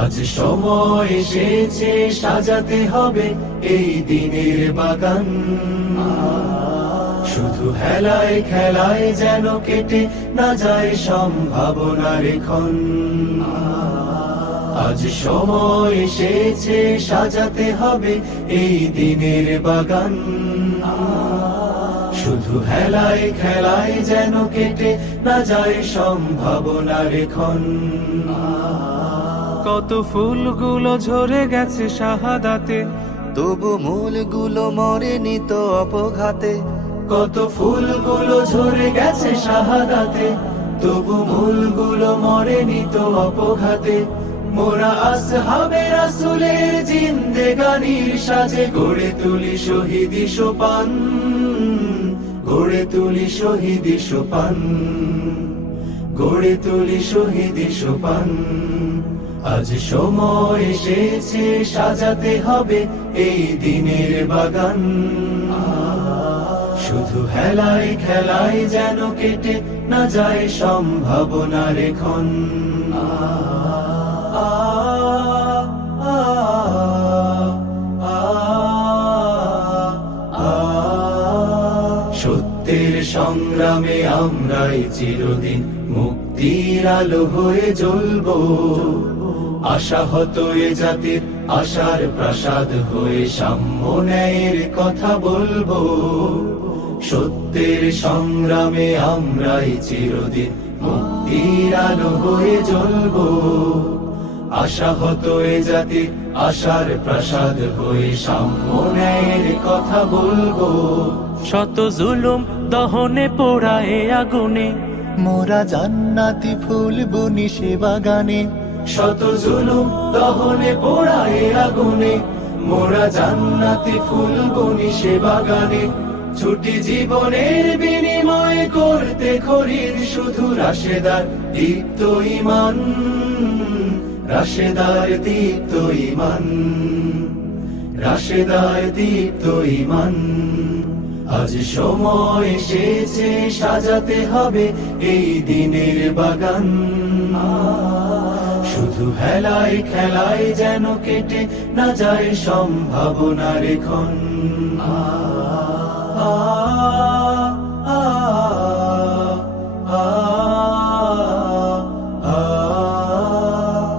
আজ সময় এসেছে সাজাতে হবে এই দিনের বাগান। শুধু হেলায় খেলায় যেন কেটে না যায় সম্ভাবনার ক্ষণ। আজ সময় এসেছে সাজাতে হবে এই দিনের বাগান। শুধু হেলায় খেলায় যেন কেটে না যায় সম্ভাবনার ক্ষণ। কত ফুলগুলো ঝরে গেছে শাহাদাতে, তবু মূলগুলো মরেনি তো অপঘাতে। কত ফুলগুলো ঝরে গেছে শাহাদাতে, তবু মূলগুলো মরেনি তো অপঘাতে। মোরা আসহাবে রাসূলের জিন্দেগানির সাজে গড়ে তুলি শহীদি সোপান, গড়ে তুলি শহীদি সোপান, গড়ে তুলি শহীদি সোপান। আজ সময় এসেছে সাজাতে হবে এই দিনের বাগান। শুধু হেলায় খেলায় যেন কেটে না যায় সম্ভাবনার ক্ষণ। সত্যের সংগ্রামে আমরাই চিরদিন মুক্তির আলো হয়ে জ্বলবো। আশাহত এ জাতির আশার প্রাসাদ হয়ে সাম্য ন্যায়ের কথা বলবো। সত্যের সংগ্রামে আমরাই চিরদিন মুক্তির আলো হয়ে জ্বলবো। আশাহত এ জাতির আশার প্রাসাদ হয়ে সাম্য ন্যায়ের কথা বলবো। শত জুলুম দহনে পোড়ায় আগুনে, মোরা জান্নাতি ফুল বুনি সে বাগানে। শত জুলুম দহনে পোড়ায় আগুনে, মোরা জান্নাতি ফুল বুনি সে বাগানে। ছুটি জীবনের বিনিময় করতে খরিদ শুধু রাশেদার দীপ্ত ঈমান, রাশেদার দীপ্ত ঈমান, রাশেদার দীপ্ত ঈমান। আজ সময় এসেছে সাজাতে হবে এই দিনের বাগান। শুধু হেলায় খেলায় যেন কেটে না যায় সম্ভাবনার ক্ষণ।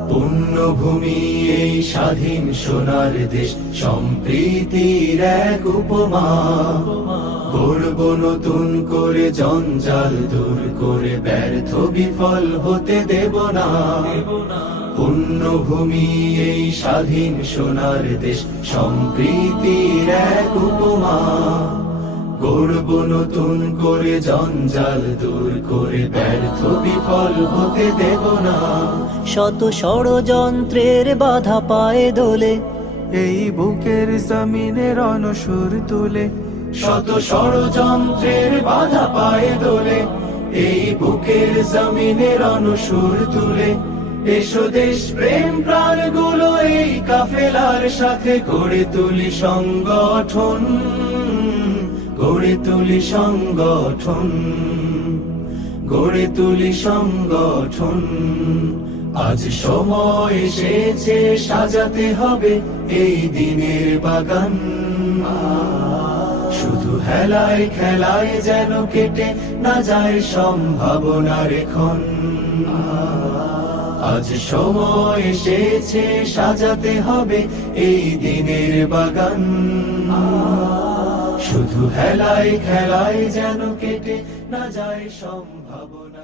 পুণ্যভূমি এই স্বাধীন সোনার দেশ, সম্প্রীতির এক উপমা। গড়ব নতুন করে জঞ্জাল দূর করে, ব্যর্থ বিফল হতে দেব না। পুণ্যভূমি এই স্বাধীন সোনার দেশ, সম্প্রীতির এক উপমা। গড়ব নতুন করে জঞ্জাল দূর করে, ব্যর্থ বিফল হতে দেব না। শত ষড়যন্ত্রের বাধা পায়ে দোলে, এই বুকের জমিনে রণসুর তুলে। শত ষড়যন্ত্রের বাধা পায়ে দোলে, এই বুকের জমিনে রণসুর তুলে। এসো দেশ প্রেম প্রাণ গুলো এই কাফেলার সাথে গড়ে তুলি সংগঠন, গড়ে তুলি সংগঠন, গড়ে তুলি সংগঠন। আজ সময় এসেছে সাজাতে হবে এই দিনের বাগান। শুধু হেলায় খেলায় যেন কেটে না যায় সম্ভাবনার ক্ষণ। আজ সময় এসেছে সাজাতে হবে এই দিনের বাগান। শুধু হেলায় খেলায় যেন কেটে না যায় সম্ভাবনা।